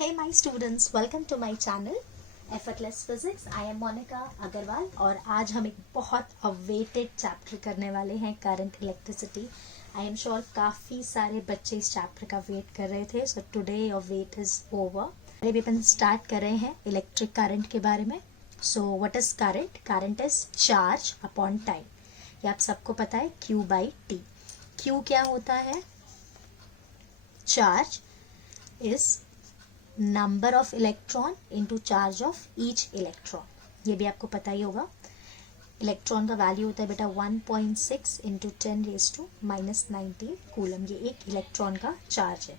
Hey my students, welcome to my channel Effortless Physics. I am Monica Agarwal और आज हम एक बहुत अवेटेड चैप्टर करने वाले हैं current electricity. I am sure काफ़ी सारे बच्चे इस चैप्टर का वेट कर रहे थे. So today your weight is over. अभी अपन स्टार्ट कर रहे हैं इलेक्ट्रिक करंट के बारे में. So what is current? Current is charge upon time. ये आप सबको पता है, Q बाई टी. Q क्या होता है? Charge is number of electron into charge of each electron. ये भी आपको पता ही होगा. इलेक्ट्रॉन का वैल्यू होता है बेटा 1.6 इंटू 10⁻⁻19 कूलम. ये एक इलेक्ट्रॉन का चार्ज है.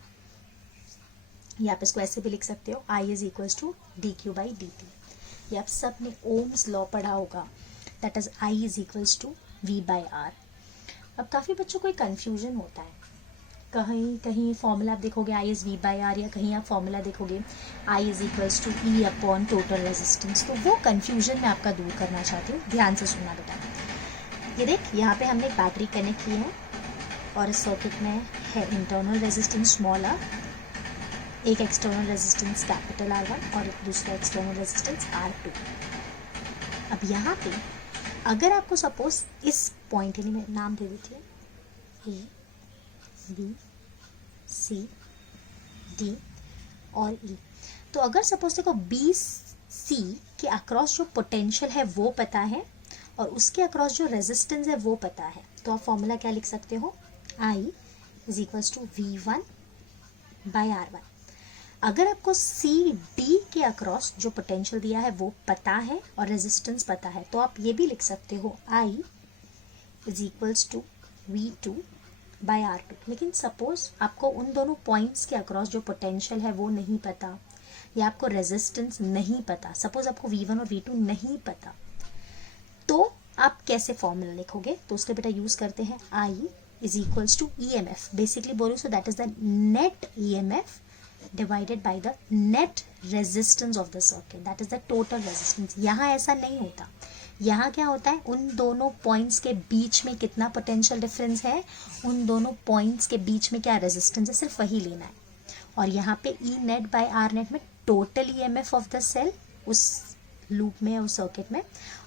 ये आप इसको ऐसे भी लिख सकते हो, I is equals to dq by dt. ये आप सब ने ओम्स लॉ पढ़ा होगा. That is I is equals to v by R. अब काफ़ी बच्चों को एक कन्फ्यूजन होता है. कहीं कहीं फॉर्मूला आप देखोगे I is v by R, या कहीं आप फॉर्मूला देखोगे I is equals to E upon total resistance. तो वो कन्फ्यूजन मैं आपका दूर करना चाहती हूँ. ध्यान से सुनना बेटा. ये देख, यहाँ पे हमने बैटरी कनेक्ट की है और इस सर्किट में है इंटरनल रेजिस्टेंस स्मॉल r, एक एक्सटर्नल रेजिस्टेंस कैपिटल R1 और दूसरा एक्सटर्नल रेजिस्टेंस R2. अब यहाँ पे अगर आपको सपोज इस पॉइंट, यानी मैं नाम दे देती हूँ E, B, C, D और E. तो अगर सपोज देखो BC के अक्रॉस जो पोटेंशियल है वो पता है और उसके अक्रॉस जो रेजिस्टेंस है वो पता है, तो आप फॉर्मूला क्या लिख सकते हो? I is equals to V1 by R1. अगर आपको CD के अक्रॉस जो पोटेंशियल दिया है वो पता है और रेजिस्टेंस पता है, तो आप ये भी लिख सकते हो I is equals to V2 by R2. लेकिन सपोज आपको उन दोनों पॉइंट्स के अक्रॉस जो पोटेंशियल है वो नहीं पता, या आपको रेजिस्टेंस नहीं पता, सपोज आपको V1 और V2 नहीं पता, तो आप कैसे फॉर्मूला लिखोगे? तो उसके बेटा यूज करते हैं I is equals to EMF. Basically बोलो so that is the net EMF divided by the net resistance of the circuit. That is the total resistance. यहाँ ऐसा नहीं होता. यहाँ क्या होता है, उन दोनों पॉइंट्स के बीच में कितना पोटेंशियल डिफरेंस है, उन दोनों पॉइंट्स के बीच में क्या रेजिस्टेंस है, सिर्फ वही लेना है. और यहाँ पे E net by R net में total EMF of the cell उस लूप में, उस सर्किट में,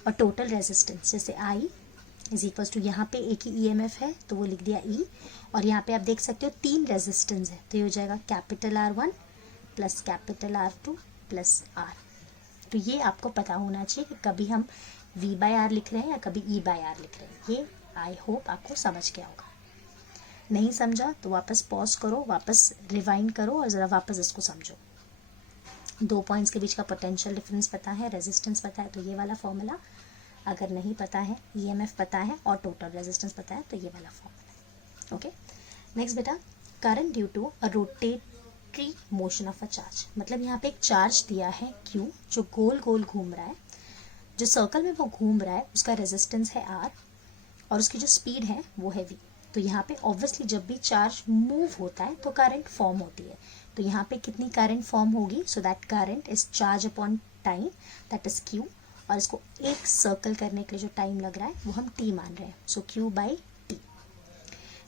और टोटल रेजिस्टेंस जैसे I इज इक्वल्स टू, यहाँ पे एक ही EMF है तो वो लिख दिया E, और यहाँ पे आप देख सकते हो 3 रेजिस्टेंस है, तो ये हो जाएगा capital R1 plus capital R2 plus R. तो ये आपको पता होना चाहिए कि कभी हम V बाई आर लिख रहे हैं या कभी E बाई आर लिख रहे हैं. ये आई होप आपको समझ गया होगा. नहीं समझा तो वापस पॉज करो, वापस रिवाइंड करो और ज़रा वापस इसको समझो. दो पॉइंट्स के बीच का पोटेंशियल डिफरेंस पता है, रेजिस्टेंस पता है, तो ये वाला फॉर्मूला. अगर नहीं पता है, EMF पता है और टोटल रेजिस्टेंस पता है, तो ये वाला फॉर्मूला. ओके, नेक्स्ट बेटा, current due to a rotatory motion of a charge. मतलब यहाँ पे एक चार्ज दिया है Q जो गोल गोल घूम रहा है. जो सर्कल में वो घूम रहा है उसका रेजिस्टेंस है R और उसकी जो स्पीड है वो है V. तो यहाँ पे ऑब्वियसली जब भी चार्ज मूव होता है तो करंट फॉर्म होती है. तो यहाँ पे कितनी करंट फॉर्म होगी? So that current is charge upon time, that is Q. और इसको एक सर्कल करने के लिए जो टाइम लग रहा है वो हम T मान रहे हैं. सो Q by T.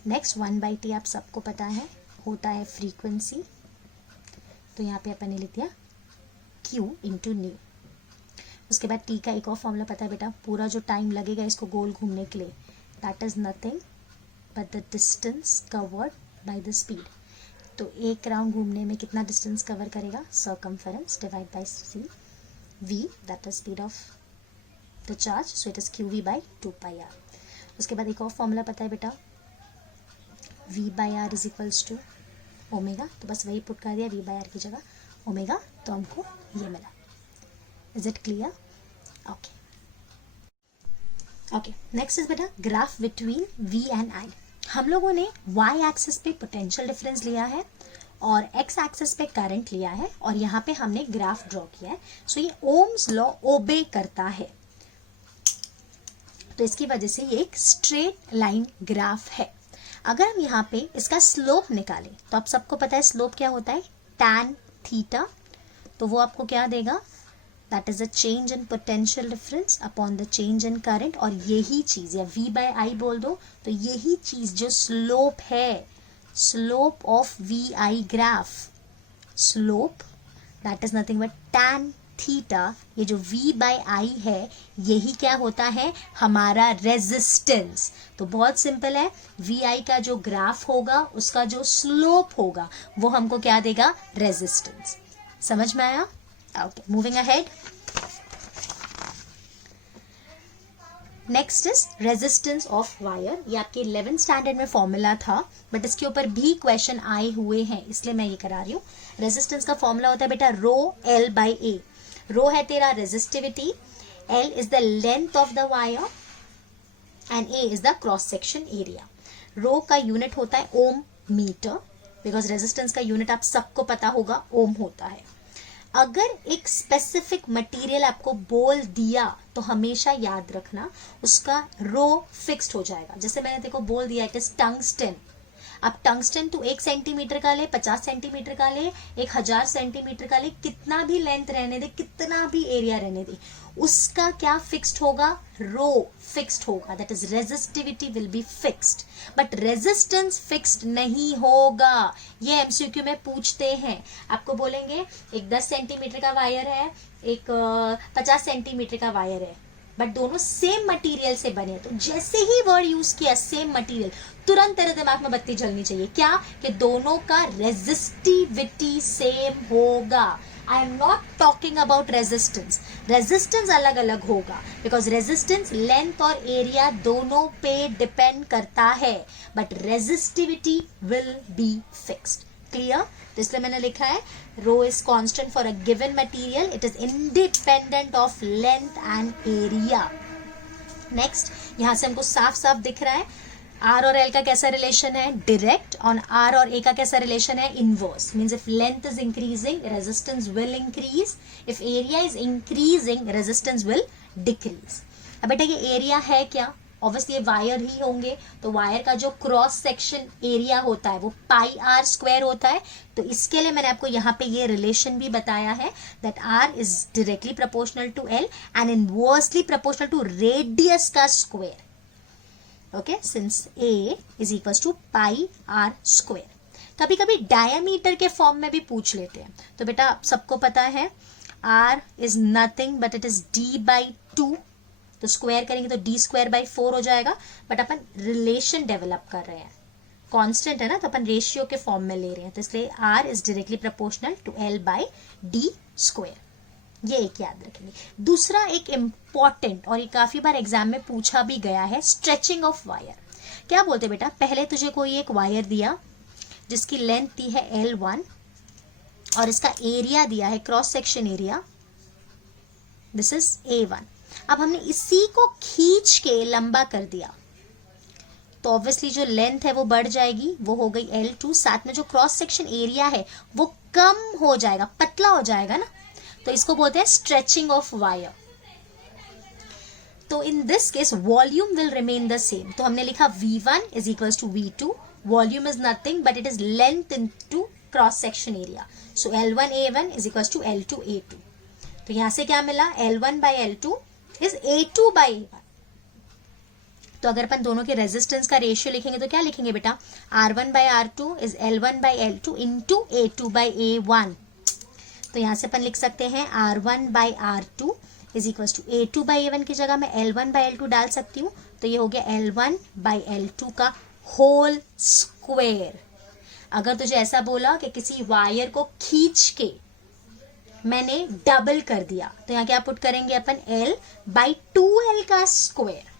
Next 1 by T आप सबको पता है, होता है फ्रीक्वेंसी. तो यहाँ पे अपन ने लिख दिया Q इंटू न्यू. उसके बाद T का एक और फॉर्मूला पता है बेटा, पूरा जो टाइम लगेगा इसको गोल घूमने के लिए, that is nothing but the distance covered by the speed. तो एक राउंड घूमने में कितना डिस्टेंस कवर करेगा? Circumference divide by C. V that is speed of the charge, so it is QV by 2 pi R. उसके बाद एक और फॉर्मूला पता है बेटा, V by R is equals to omega. तो बस वही पुट कर दिया V बाई आर की जगह ओमेगा, तो हमको ये मिला. Is it clear? Okay. Okay. Next is बेटा graph between V and I. हम लोगों ने Y एक्सिस पे पोटेंशियल डिफरेंस लिया है और X एक्सिस पे करंट लिया है और यहाँ पे हमने ग्राफ ड्रॉ किया है. सो ये ओम्स लॉ ओबे करता है, तो इसकी वजह से ये एक स्ट्रेट लाइन ग्राफ है. अगर हम यहाँ पे इसका स्लोप निकालें तो आप सबको पता है स्लोप क्या होता है? tan theta. तो वो आपको क्या देगा? That is a change in potential difference upon the change in current. और यही चीज, या V बाई आई बोल दो, तो यही चीज जो स्लोप है, slope of VI graph, slope that is nothing but tan theta. ये जो v बाय आई है यही क्या होता है, हमारा रेजिस्टेंस। तो बहुत सिंपल है, वी आई का जो ग्राफ होगा उसका जो स्लोप होगा वो हमको क्या देगा, रेजिस्टेंस। समझ में आया? Okay, moving ahead. Next is resistance of wire. ये आपके 11th स्टैंडर्ड में फॉर्मूला था, बट इसके ऊपर भी क्वेश्चन आए हुए हैं इसलिए मैं ये करा रही हूँ। रेजिस्टेंस का फॉर्मूला होता है बेटा rho L by A. Rho है तेरा resistivity, L is the length of the wire and A is the cross section area. Rho का यूनिट होता है ओम मीटर, बिकॉज रेजिस्टेंस का यूनिट आप सबको पता होगा ओम होता है। अगर एक स्पेसिफिक मटेरियल आपको बोल दिया तो हमेशा याद रखना उसका रो फिक्स्ड हो जाएगा। जैसे मैंने देखो बोल दिया इट इज टंगस्टन। अब टंगस्टन तो 1 सेंटीमीटर का ले, 50 सेंटीमीटर का ले, 1000 सेंटीमीटर का ले, कितना भी लेंथ रहने दे, कितना भी एरिया रहने दे, उसका क्या फिक्स्ड होगा, रो फिक्स्ड होगा। That is resistivity will be fixed, but resistance fixed नहीं होगा। ये एमसीक्यू में पूछते हैं, आपको बोलेंगे एक 10 सेंटीमीटर का वायर है, एक 50 सेंटीमीटर का वायर है, बट दोनों सेम मटेरियल से बने। तो जैसे ही वर्ड यूज किया सेम मटेरियल, तुरंत तेरे दिमाग में बत्ती जलनी चाहिए, क्या कि दोनों का रेजिस्टिविटी सेम होगा। I am not talking about resistance, resistance अलग अलग होगा, बिकॉज रेजिस्टेंस लेंथ और एरिया दोनों पे डिपेंड करता है, but resistivity will be fixed. Clear? तो इसलिए मैंने लिखा है rho is constant for a given material, it is independent of length and area. Next, यहां से हमको साफ साफ दिख रहा है आर और एल का कैसा रिलेशन है, डायरेक्ट, और आर और ए का कैसा रिलेशन है, inverse. Means if length is increasing resistance will increase, if area is increasing resistance will decrease. अब बेटा ये एरिया है क्या, ऑब्वियसली ये वायर ही होंगे, तो वायर का जो क्रॉस सेक्शन एरिया होता है वो पाई आर स्क्वायर होता है। तो इसके लिए मैंने आपको यहाँ पे ये रिलेशन भी बताया है that R is directly proportional to L and inversely proportional to radius का square. Okay, since A is equals to pi R square. कभी कभी डायमीटर के फॉर्म में भी पूछ लेते हैं, तो बेटा सबको पता है R is nothing but it is D by 2, तो स्क्वायर करेंगे तो डी स्क्वायर बाई 4 हो जाएगा, बट अपन रिलेशन डेवलप कर रहे हैं, कांस्टेंट है ना, तो अपन रेशियो के फॉर्म में ले रहे हैं, तो इसलिए R is directly proportional to L by D square. ये एक याद रखेंगे। दूसरा एक इंपॉर्टेंट, और ये काफी बार एग्जाम में पूछा भी गया है, स्ट्रेचिंग ऑफ वायर। क्या बोलते बेटा, पहले तुझे कोई एक वायर दिया जिसकी लेंथ दी है L1 और इसका एरिया दिया है cross section area, this is A1। अब हमने इसी को खींच के लंबा कर दिया तो ऑब्वियसली जो लेंथ है वो बढ़ जाएगी, वो हो गई L2, साथ में जो क्रॉस सेक्शन एरिया है वो कम हो जाएगा, पतला हो जाएगा ना, तो इसको बोलते हैं स्ट्रेचिंग ऑफ वायर। तो in this case volume will remain the same, तो हमने लिखा V1 is equals to V2, volume is nothing but it is length into cross section area, so L1A1 is equals to L2A2। तो यहां से क्या मिला, L1 by L2 is A2 by A1। तो अगर अपन दोनों के रेजिस्टेंस का रेशियो लिखेंगे तो क्या लिखेंगे बेटा, R1 by R2 is L1 by L2 into A2 by A1। तो यहां से अपन लिख सकते हैं R1 by R2 is equal to A2 by A1 की जगह मैं L1 by L2 डाल सकती हूँ, तो ये हो गया L1 by L2 का होल स्क्वायर। अगर तुझे ऐसा बोला कि किसी वायर को खींच के मैंने डबल कर दिया, तो यहाँ क्या पुट करेंगे अपन, L by 2L का स्क्वायर।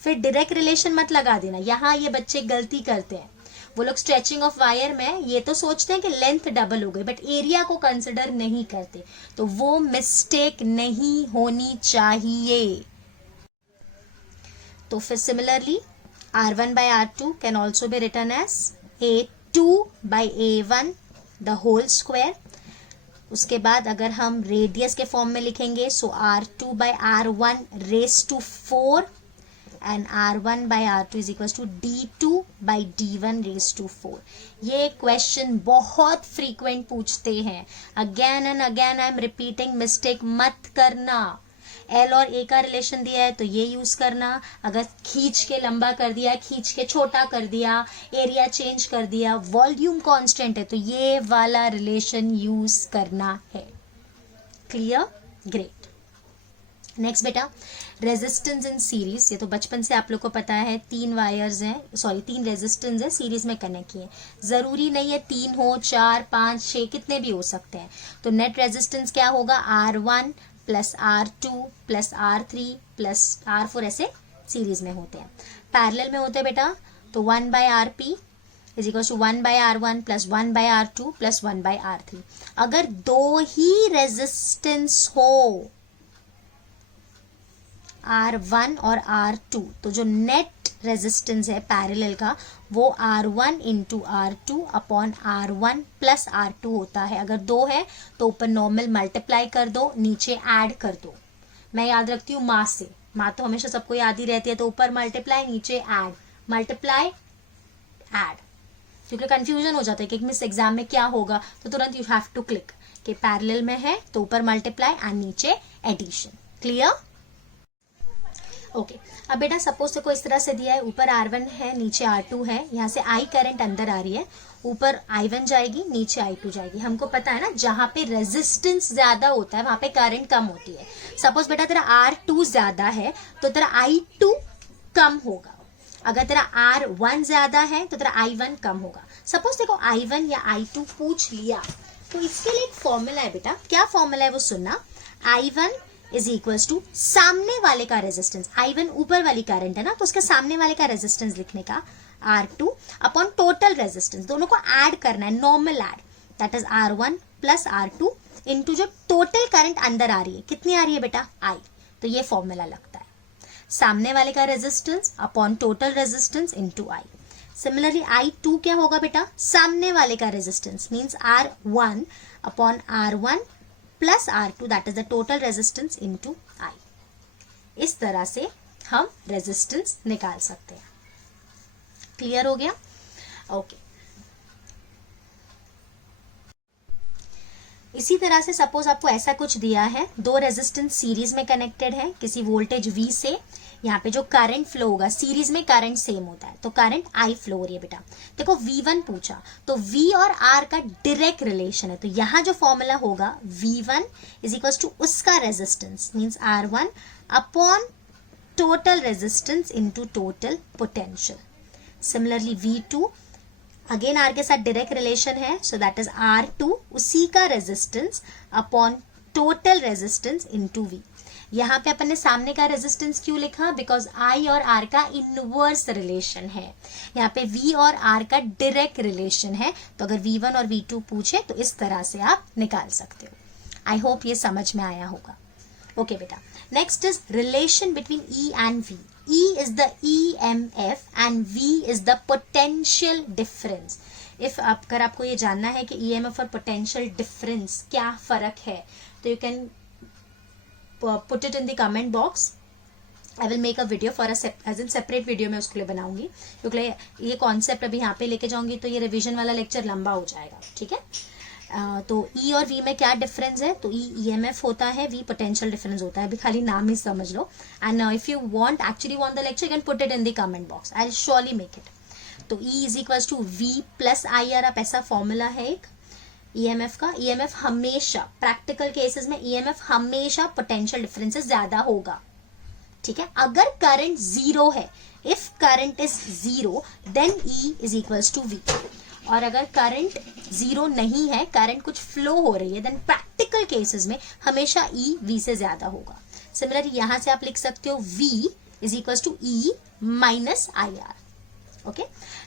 फिर डायरेक्ट रिलेशन मत लगा देना, यहाँ ये बच्चे गलती करते हैं, वो लोग स्ट्रेचिंग ऑफ वायर में ये तो सोचते हैं कि लेंथ डबल हो गई बट एरिया को कंसिडर नहीं करते, तो वो मिस्टेक नहीं होनी चाहिए। तो फिर similarly R1 by R2 can also be written as A2 by A1 the whole square. उसके बाद अगर हम रेडियस के फॉर्म में लिखेंगे, so R2 by R1 raise to 4 and R1 by R2 is equal to D2 by D1 raise to 4। ये question बहुत frequent पूछते हैं, again and again I am repeating, mistake मत करना। एल और ए का रिलेशन दिया है तो ये यूज करना, अगर खींच के लंबा कर दिया, खींच के छोटा कर दिया, एरिया चेंज कर दिया, वॉल्यूम कांस्टेंट है तो ये वाला रिलेशन यूज करना है। क्लियर? ग्रेट। नेक्स्ट बेटा, रेजिस्टेंस इन सीरीज, ये तो बचपन से आप लोग को पता है, 3 वायर्स हैं, सॉरी 3 रेजिस्टेंस है सीरीज में कनेक्ट किए, जरूरी नहीं है 3 हो, 4, 5, 6 कितने भी हो सकते हैं। तो नेट रेजिस्टेंस क्या होगा, R1 plus R2 plus R3 plus R4, ऐसे सीरीज में होते हैं। पैरेलल में होते हैं बेटा तो 1/RP is equal to 1/R1 plus 1/R2 plus 1/R3। अगर 2 ही रेजिस्टेंस हो R1 और R2 तो जो नेट रेजिस्टेंस है पैरेलल का वो R1 into R2 upon R1 plus R2 होता है। अगर 2 है तो ऊपर नॉर्मल मल्टीप्लाई कर दो, नीचे ऐड कर दो। मैं याद रखती हूँ माँ से, माँ तो हमेशा सबको याद ही रहती है, तो ऊपर मल्टीप्लाई नीचे ऐड, मल्टीप्लाई ऐड, क्योंकि कंफ्यूजन हो जाता है कि मिस एग्जाम में क्या होगा, तो तुरंत यू हैव टू क्लिक कि पैरेलल में है तो ऊपर मल्टीप्लाई एंड नीचे एडिशन। क्लियर? ओके अब बेटा सपोज देखो इस तरह से दिया है, ऊपर R1 है नीचे R2 है, यहाँ से I करंट अंदर आ रही है, ऊपर I1 जाएगी नीचे I2 जाएगी। हमको पता है ना जहां पे रेजिस्टेंस ज्यादा होता है वहां पे करंट कम होती है। सपोज बेटा तेरा R2 ज्यादा है तो तेरा I2 कम होगा, अगर तेरा R1 ज्यादा है तो तेरा I1 कम होगा। सपोज देखो I1 या I2 पूछ लिया तो इसके लिए एक फॉर्मूला है बेटा, क्या फॉर्मूला है वो सुनना। I1 इज इक्वल्स टू सामने वाले का रेजिस्टेंस, I1 ऊपर वाली करंट है ना तो उसके सामने वाले का रेजिस्टेंस लिखने का R2 अपॉन टोटल रेजिस्टेंस, दोनों को ऐड करना है, normal add, that is R1 plus R2 into जो टोटल करंट अंदर आ रही है, कितनी आ रही है बेटा I, तो ये फॉर्मूला लगता है, सामने वाले का resistance upon total resistance into I। Similarly I2 क्या होगा बेटा, सामने वाले का resistance means R1 upon R1 plus R2 that is the total resistance into I। इस तरह से हम रेजिस्टेंस निकाल सकते हैं। क्लियर हो गया? ओके इसी तरह से सपोज आपको ऐसा कुछ दिया है, 2 रेजिस्टेंस सीरीज में कनेक्टेड है किसी वोल्टेज V से, यहाँ पे जो करंट फ्लो होगा, सीरीज में करंट सेम होता है तो करंट I फ्लो हो रही है बेटा। देखो V1 पूछा तो V और R का डायरेक्ट रिलेशन है, तो यहाँ जो फॉर्मूला होगा V1 इज इक्वल्स टू उसका resistance means R1 upon total resistance into total potential. Similarly V2 again R के साथ डायरेक्ट रिलेशन है, सो दैट इज R2 उसी का resistance upon total resistance into V। यहाँ पे अपन ने सामने का रेजिस्टेंस क्यों लिखा, बिकॉज I और R का इनवर्स रिलेशन है, यहाँ पे V और R का डायरेक्ट रिलेशन है, तो अगर V1 और V2 पूछे तो इस तरह से आप निकाल सकते हो। आई होप ये समझ में आया होगा। ओके बेटा, next is relation between E and V। E is the EMF and V is the potential difference. If अगर आपको ये जानना है कि EMF और potential difference क्या फर्क है तो you can put it in the comment box. I will make a video for a as in separate video मैं उसके लिए बनाऊंगी, क्योंकि ये कॉन्सेप्ट अभी यहाँ पे लेके जाऊंगी तो ये रिवीजन वाला लेक्चर लंबा हो जाएगा। ठीक है, तो E और V में क्या डिफरेंस है, तो E EMF होता है, V पोटेंशियल डिफरेंस होता है, अभी खाली नाम ही समझ लो। And if you want actually want the lecture you can put it in the comment box, I will surely make it. तो E is equals to V plus IR, आप ऐसा फॉर्मूला है एक EMF का। EMF हमेशा practical cases में EMF हमेशा potential difference से ज्यादा होगा। ठीक है, अगर करंट 0 है, if current is 0 then E is equals to V, और अगर करंट 0 नहीं है, करंट कुछ फ्लो हो रही है, देन प्रैक्टिकल केसेस में हमेशा E V से ज्यादा होगा। सिमिलरली यहां से आप लिख सकते हो V is equals to E minus IR। Okay,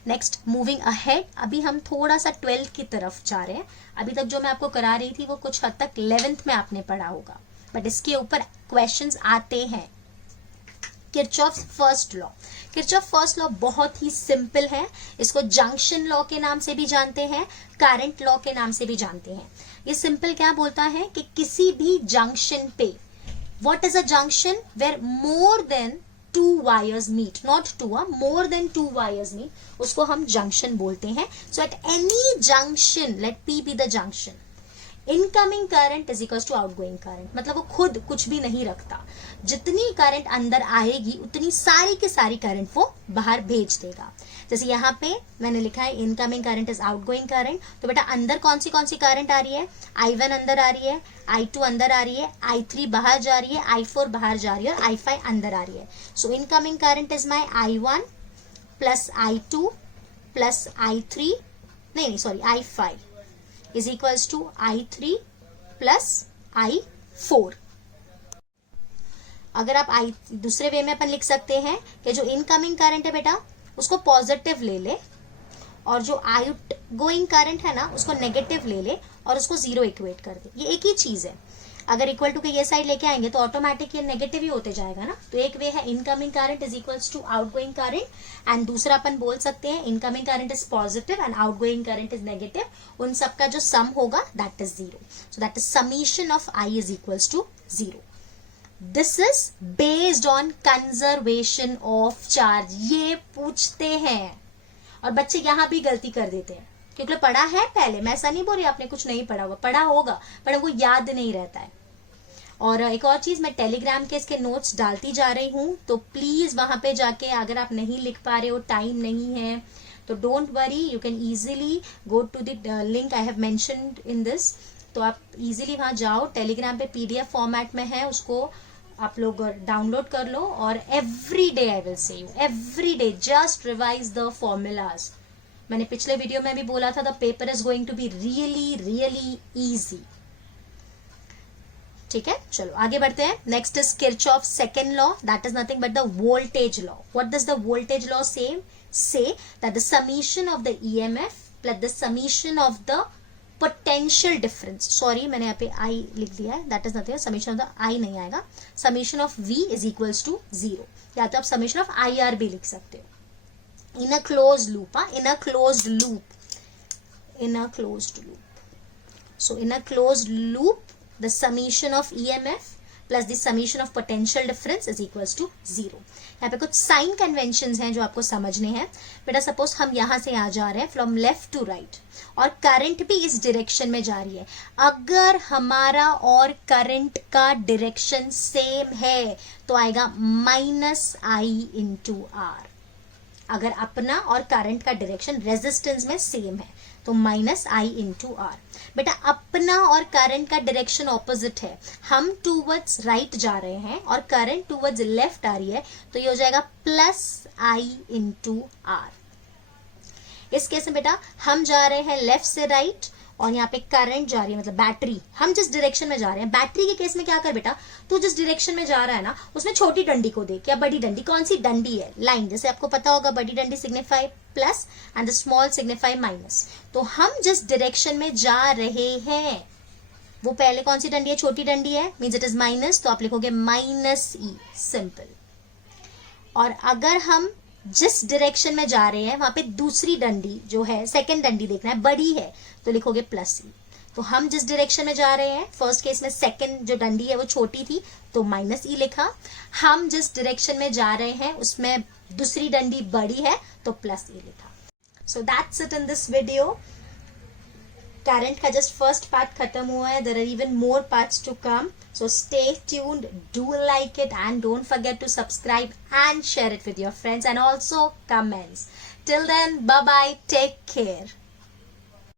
next moving ahead, अभी हम थोड़ा सा 12th की तरफ जा रहे हैं। अभी तक जो मैं आपको करा रही थी वो कुछ हद तक 11th में आपने पढ़ा होगा, बट इसके ऊपर क्वेश्चंस आते हैं। Kirchhoff's first law, Kirchhoff first law बहुत ही सिंपल है, इसको जंक्शन लॉ के नाम से भी जानते हैं, करंट लॉ के नाम से भी जानते हैं। ये सिंपल क्या बोलता है कि किसी भी जंक्शन पे, what is a junction, where more than 2 wires meet, not 2, more than 2 wires meet, उसको हम जंक्शन बोलते हैं। So at any junction, let P be the junction, incoming current is equal to outgoing current, मतलब वो खुद कुछ भी नहीं रखता, जितनी करंट अंदर आएगी उतनी सारी की सारी करंट वो बाहर भेज देगा। जैसे यहाँ पे मैंने लिखा है incoming current is outgoing current, तो बेटा अंदर कौन सी करंट आ रही है, I1 अंदर आ रही है, I2 अंदर आ रही है, I3 बाहर जा रही है, I4 बाहर जा रही है और I5 अंदर आ रही है। So incoming current is my I1 plus I2 plus I3 नहीं sorry I5 is equals to I3 plus I4। अगर आप दूसरे वे में अपन लिख सकते हैं कि जो इनकमिंग करंट है बेटा उसको पॉजिटिव ले ले और जो आउटगोइंग करंट है ना उसको नेगेटिव ले ले और उसको जीरो इक्वेट कर दे। ये एक ही चीज है। अगर इक्वल टू के ये साइड लेके आएंगे तो ऑटोमेटिक ये नेगेटिव ही होते जाएगा ना। तो एक वे है incoming current is equals to outgoing current and दूसरा अपन बोल सकते हैं incoming current is positive and outgoing current is negative. उन सबका जो सम होगा that is zero. So that is summation of I is equals to zero. This is based on conservation of charge. ये पूछते हैं और बच्चे यहां भी गलती कर देते हैं क्योंकि पढ़ा है पहले। मैं ऐसा नहीं बोल रही आपने कुछ नहीं पढ़ा हुआ, पढ़ा होगा पर वो याद नहीं रहता है। और एक और चीज, मैं टेलीग्राम के इसके नोट्स डालती जा रही हूं, तो प्लीज वहां पे जाके अगर आप नहीं लिख पा रहे हो, टाइम नहीं है, तो don't worry, you can easily go to the link I have mentioned in this. तो आप इजीली वहां जाओ, टेलीग्राम पे PDF फॉर्मेट में है, उसको आप लोग डाउनलोड कर लो और every day I will say you every day just revise the formulas. मैंने पिछले वीडियो में भी बोला था the paper is going to be really really easy. ठीक है, चलो आगे बढ़ते हैं। Next is Kirchhoff second law, that is nothing but the voltage law. What does the voltage law say that the summation of the EMF plus the summation of the potential difference, sorry मैंने यहाँ पे I लिख दिया है, that is nothing, summation of the I नहीं आएगा, summation of V is equals to zero, या तो आप समीशन ऑफ IR भी लिख सकते हो। In a closed loop, in a closed loop, in a closed loop. So in a closed loop the summation of EMF plus the summation of potential difference is equals to zero। यहाँ पे कुछ sign conventions हैं जो आपको समझने हैं। बेटा suppose हम यहाँ से आ जा रहे हैं फ्रॉम लेफ्ट टू राइट और करंट भी इस डायरेक्शन में जा रही है। अगर हमारा और करंट का डायरेक्शन सेम है तो आएगा -I into R। अगर अपना और करंट का डायरेक्शन रेजिस्टेंस में सेम है तो -I into R। बेटा अपना और करंट का डायरेक्शन ऑपोजिट है, हम टूवर्ड्स राइट जा रहे हैं और करंट टूवर्ड्स लेफ्ट आ रही है, तो ये हो जाएगा +I into R। इस केस में बेटा हम जा रहे हैं लेफ्ट से राइट और यहाँ पे करंट जा रही है, मतलब बैटरी, हम जिस डायरेक्शन में जा रहे हैं। बैटरी के केस में क्या कर बेटा, तू जिस डायरेक्शन में जा रहा है ना उसमें छोटी डंडी को देख, या बड़ी डंडी, कौन सी डंडी है, लाइन, जैसे आपको पता होगा बड़ी डंडी signify plus and the small signify minus. तो हम जिस डायरेक्शन में जा रहे हैं वो पहले कौन सी डंडी है, छोटी डंडी है, मीन्स इट इज माइनस, तो आप लिखोगे -E, सिंपल। और अगर हम जिस डायरेक्शन में जा रहे हैं वहां पे दूसरी डंडी जो है, सेकंड डंडी देखना है, बड़ी है, तो लिखोगे +E। तो हम जिस डायरेक्शन में जा रहे हैं, फर्स्ट केस में सेकंड जो डंडी है वो छोटी थी तो -E लिखा। हम जिस डायरेक्शन में जा रहे हैं उसमें दूसरी डंडी बड़ी है तो +E लिखा। So that's it in this video. Current का जस्ट फर्स्ट पार्ट खत्म हुआ है, there are even more parts to come, so stay tuned, do like it and don't forget to subscribe and share it with your friends and also comments. Till then, bye bye, take care.